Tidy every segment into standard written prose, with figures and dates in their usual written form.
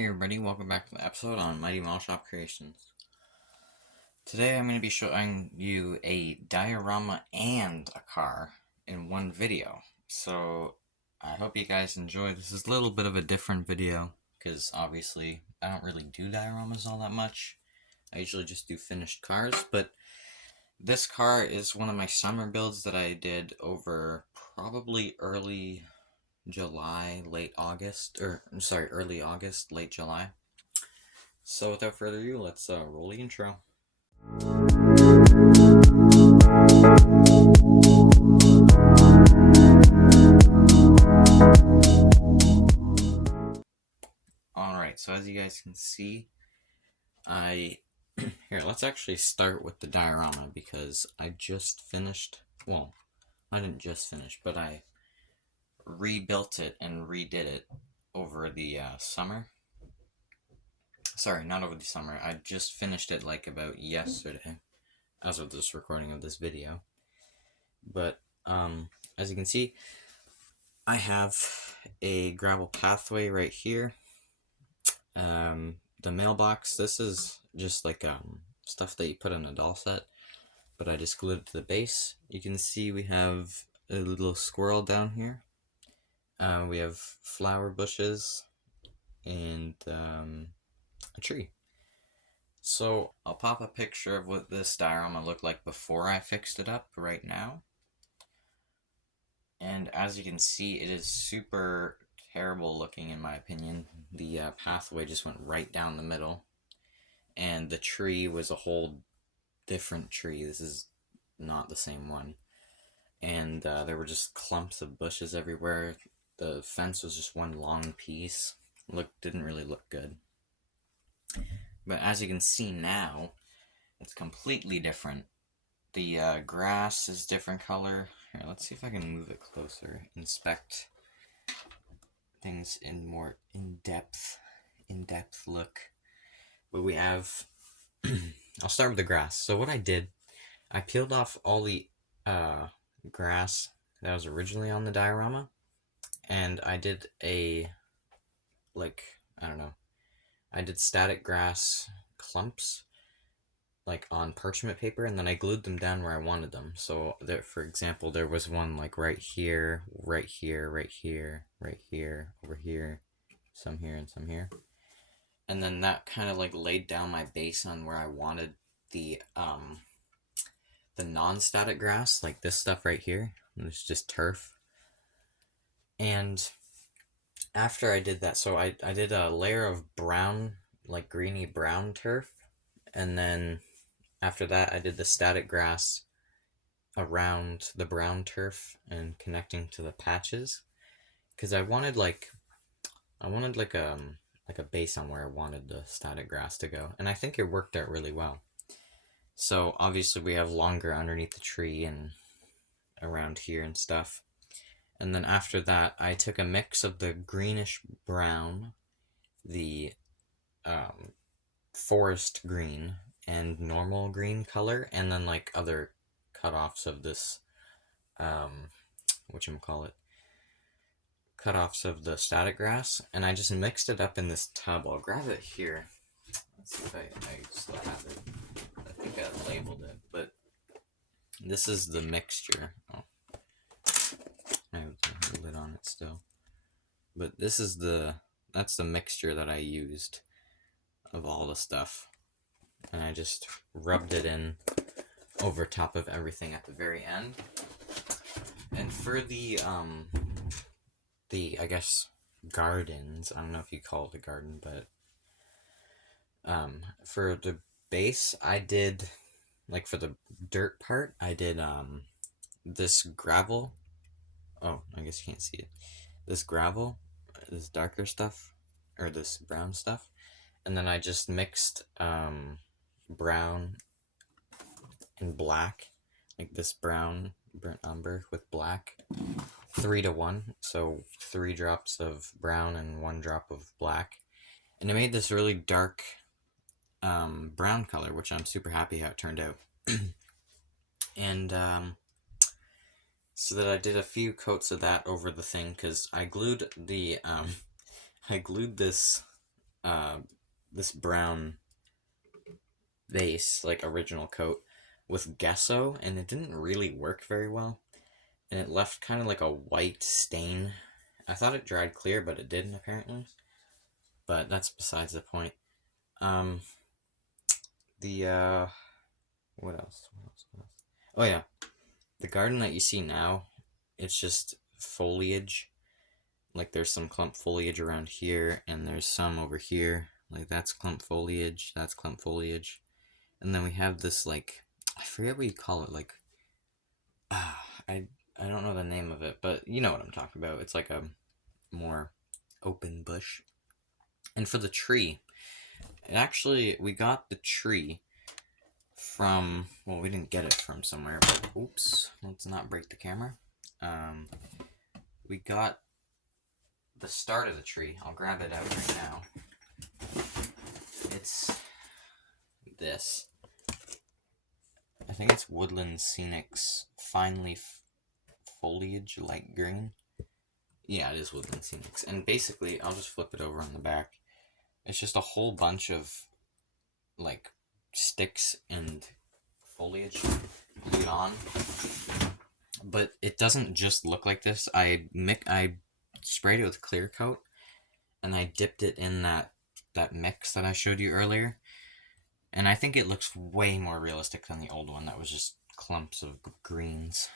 Hey everybody, welcome back to the episode on Mighty Model Shop Creations. Today I'm going to be showing you a diorama and a car in one video. So I hope you guys enjoy. This is a little bit of a different video because obviously I don't really do dioramas all that much. I usually just do finished cars, but this car is one of my summer builds that I did over probably early July, late August, early August, late July. So without further ado, let's roll the intro. Alright, so as you guys can see, here, let's actually start with the diorama because I just finished, well, I didn't just finish, but I rebuilt it and redid it over the summer. Sorry, not over the summer. I just finished it like about yesterday, as of this recording of this video. But as you can see, I have a gravel pathway right here. The mailbox, this is just like stuff that you put in a doll set, but I just glued it to the base. You can see we have a little squirrel down here. We have flower bushes and a tree. So I'll pop a picture of what this diorama looked like before I fixed it up right now. And as you can see, it is super terrible looking in my opinion. The pathway just went right down the middle. And the tree was a whole different tree. This is not the same one. And there were just clumps of bushes everywhere. The fence was just one long piece. Didn't really look good. But as you can see now, it's completely different. The grass is different color. Here, let's see if I can move it closer. Inspect things in more in-depth look. But we have, I'll start with the grass. So what I did, I peeled off all the grass that was originally on the diorama, and I did I did static grass clumps like on parchment paper, and then I glued them down where I wanted them. So there, for example, there was one like right here, right here, right here, right here, over here, some here, and some here. And then that kind of like laid down my base on where I wanted the non-static grass, like this stuff right here. It's just turf. And after I did that, so I did a layer of brown, like greeny brown turf, and then after that I did the static grass around the brown turf and connecting to the patches, because I wanted like a base on where I wanted the static grass to go, and I think it worked out really well. So obviously we have longer underneath the tree and around here and stuff. And then after that, I took a mix of the greenish brown, the forest green, and normal green color, and then like other cutoffs of this, cutoffs of the static grass, and I just mixed it up in this tub. I'll grab it here. Let's see if I still have it. I think I labeled it, but this is the mixture. Oh, I have the lid on it still. But that's the mixture that I used of all the stuff. And I just rubbed it in over top of everything at the very end. And for the I guess gardens, I don't know if you call it a garden, but for the base, I did, like for the dirt part, I did this gravel. Oh, I guess you can't see it. This gravel, this darker stuff, or this brown stuff, and then I just mixed brown and black, like this brown burnt umber with black, 3-to-1, so 3 drops of brown and 1 drop of black, and it made this really dark brown color, which I'm super happy how it turned out. And so that I did a few coats of that over the thing, because I glued the I glued this this brown base, like original coat, with gesso, and it didn't really work very well. And it left kind of like a white stain. I thought it dried clear, but it didn't apparently. But that's besides the point. Um, the what else? Oh yeah, the garden that you see now, it's just foliage. Like there's some clump foliage around here, and there's some over here. Like that's clump foliage, that's clump foliage. And then we have this like, I forget what you call it, like ah, I don't know the name of it, but you know what I'm talking about. It's like a more open bush. And for the tree, it actually we got the tree from, well, we didn't get it from somewhere, but oops, let's not break the camera. We got the start of the tree. I'll grab it out right now. It's this. I think it's Woodland Scenics Fine Leaf Foliage Light Green. Yeah, it is Woodland Scenics. And basically, I'll just flip it over on the back. It's just a whole bunch of like sticks and foliage glued on. But it doesn't just look like this. I sprayed it with clear coat, and I dipped it in that mix that I showed you earlier. And I think it looks way more realistic than the old one that was just clumps of greens.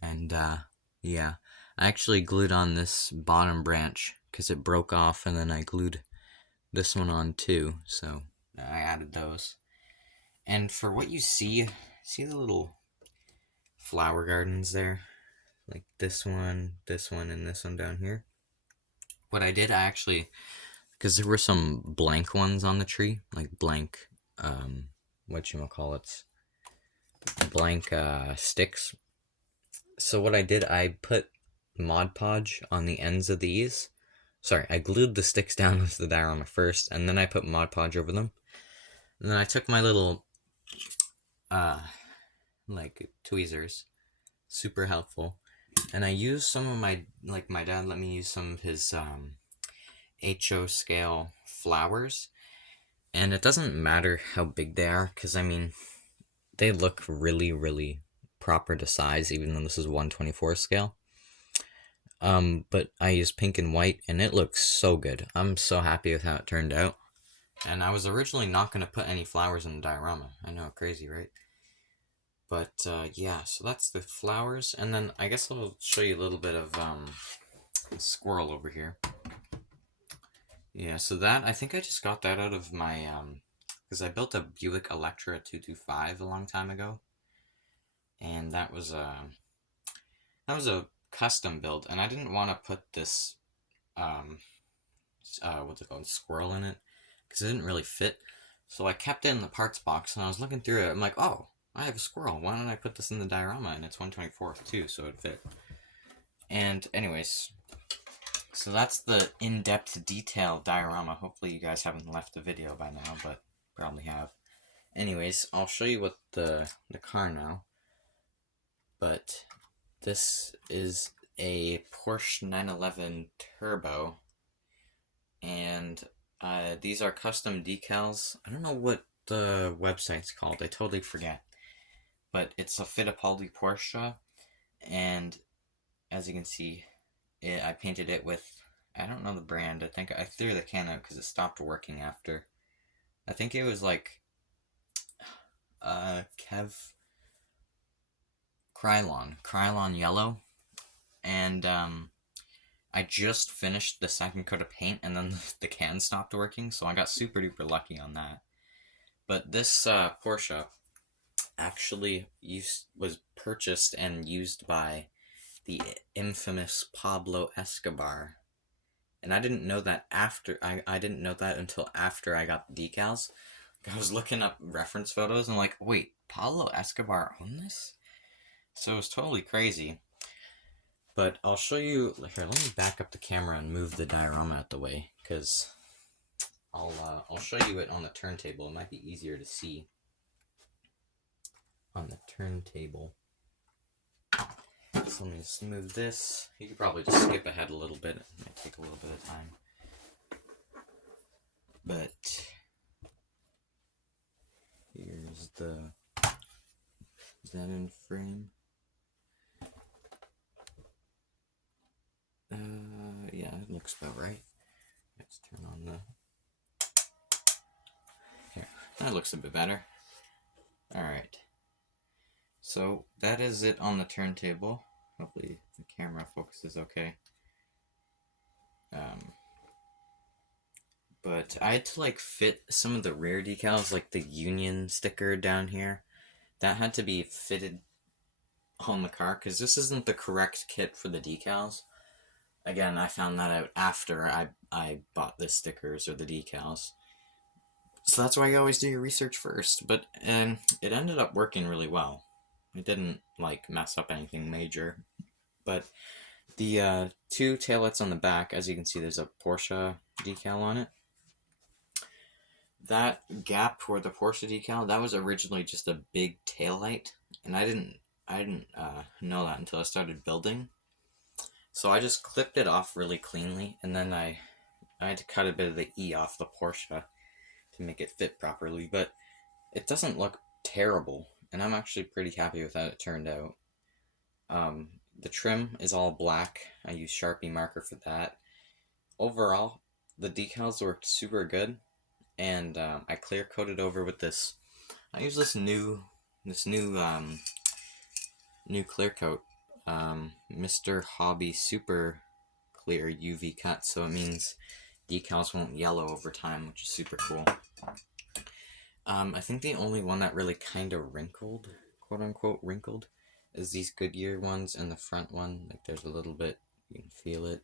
And yeah, I actually glued on this bottom branch because it broke off, and then I glued this one on too, so I added those. And for what you see the little flower gardens there? Like this one, and this one down here. What I did, I actually, because there were some blank ones on the tree, like blank, whatchamacallits, blank sticks. So what I did, I put Mod Podge on the ends of these. Sorry, I glued the sticks down with the diorama first, and then I put Mod Podge over them. And then I took my little, like, tweezers, super helpful, and I used some of my, like, my dad let me use some of his, HO scale flowers, and it doesn't matter how big they are, because, I mean, they look really, really proper to size, even though this is 1/24 scale. But I used pink and white, and it looks so good. I'm so happy with how it turned out. And I was originally not going to put any flowers in the diorama. I know, crazy, right? But, yeah, so that's the flowers. And then I guess I'll show you a little bit of, a squirrel over here. Yeah, so that, I think I just got that out of my, because I built a Buick Electra 225 a long time ago. And that was a custom build, and I didn't want to put this, what's it called, squirrel in it, because it didn't really fit. So I kept it in the parts box, and I was looking through it. I'm like, oh, I have a squirrel. Why don't I put this in the diorama? And it's 1/24 too, so it fit. And anyways, so that's the in-depth detail diorama. Hopefully you guys haven't left the video by now, but probably have. Anyways, I'll show you what the car now. But this is a Porsche 911 Turbo, and these are custom decals. I don't know what the website's called. I totally forget. But it's a Fittipaldi Porsche, and as you can see, I painted it with, I don't know the brand. I think I threw the can out because it stopped working after. I think it was like Krylon yellow, and I just finished the second coat of paint, and then the can stopped working, so I got super duper lucky on that. But this Porsche actually was purchased and used by the infamous Pablo Escobar, and I didn't know that I didn't know that until after I got the decals. I was looking up reference photos and like, wait, Pablo Escobar owned this? So it was totally crazy. But I'll show you here. Let me back up the camera and move the diorama out the way, because I'll show you it on the turntable. It might be easier to see on the turntable. So let me just move this. You could probably just skip ahead a little bit. It might take a little bit of time. But here's the, is that in frame? Yeah, it looks about right. Let's turn on the, here, that looks a bit better. Alright, so that is it on the turntable. Hopefully the camera focuses okay. But I had to like fit some of the rear decals, like the Union sticker down here. That had to be fitted on the car because this isn't the correct kit for the decals. Again, I found that out after I bought the stickers or the decals. So that's why you always do your research first. But it ended up working really well. It didn't like mess up anything major. But the two taillights on the back, as you can see, there's a Porsche decal on it. That gap for the Porsche decal, that was originally just a big taillight, and I didn't know that until I started building. So I just clipped it off really cleanly, and then I had to cut a bit of the E off the Porsche to make it fit properly, but it doesn't look terrible, and I'm actually pretty happy with how it turned out. The trim is all black. I use Sharpie marker for that. Overall, the decals worked super good, and I clear coated over with this. I use this new clear coat, Mr. Hobby Super Clear UV Cut, so it means decals won't yellow over time, which is super cool. I think the only one that really kind of wrinkled, quote unquote wrinkled, is these Goodyear ones, and the front one, like there's a little bit, you can feel it.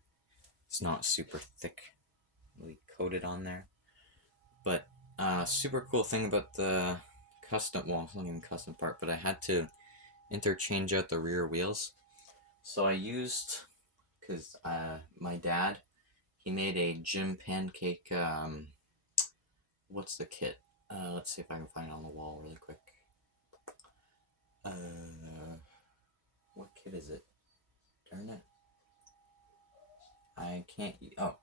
It's not super thickly coated on there. But super cool thing about the custom, well, it's not even custom part, but I had to interchange out the rear wheels. So I used, because my dad, he made a Jim Pancake, what's the kit? Let's see if I can find it on the wall really quick. What kit is it? Darn it. I can't, oh.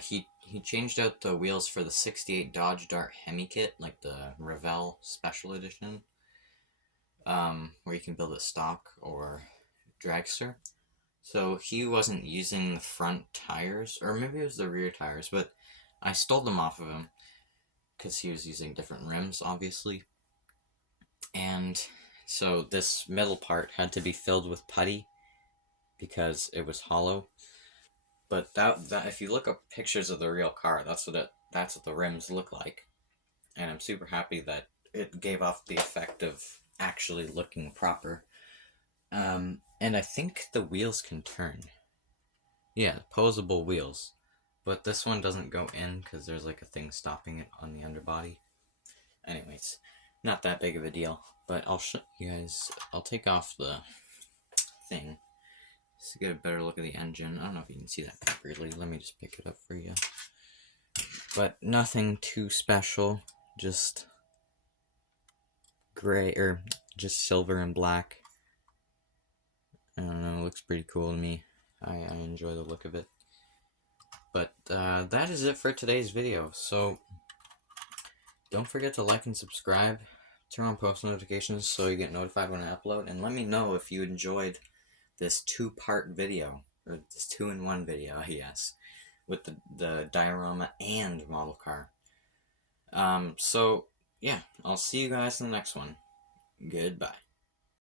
He changed out the wheels for the 68 Dodge Dart Hemi kit, like the Revell Special Edition, where you can build it stock or dragster. So he wasn't using the front tires, or maybe it was the rear tires, but I stole them off of him because he was using different rims, obviously. And so this middle part had to be filled with putty because it was hollow. But that if you look up pictures of the real car, that's what the rims look like. And I'm super happy that it gave off the effect of actually looking proper. And I think the wheels can turn. Yeah, posable wheels. But this one doesn't go in because there's like a thing stopping it on the underbody. Anyways, not that big of a deal. But I'll show you guys, I'll take off the thing to get a better look at the engine. I don't know if you can see that properly. Let me just pick it up for you. But nothing too special. Just gray, or just silver and black. I don't know, it looks pretty cool to me. I enjoy the look of it. But that is it for today's video. So don't forget to like and subscribe. Turn on post notifications so you get notified when I upload. And let me know if you enjoyed this two-part video, or this two-in-one video, I guess, with the diorama and model car. So yeah, I'll see you guys in the next one. Goodbye.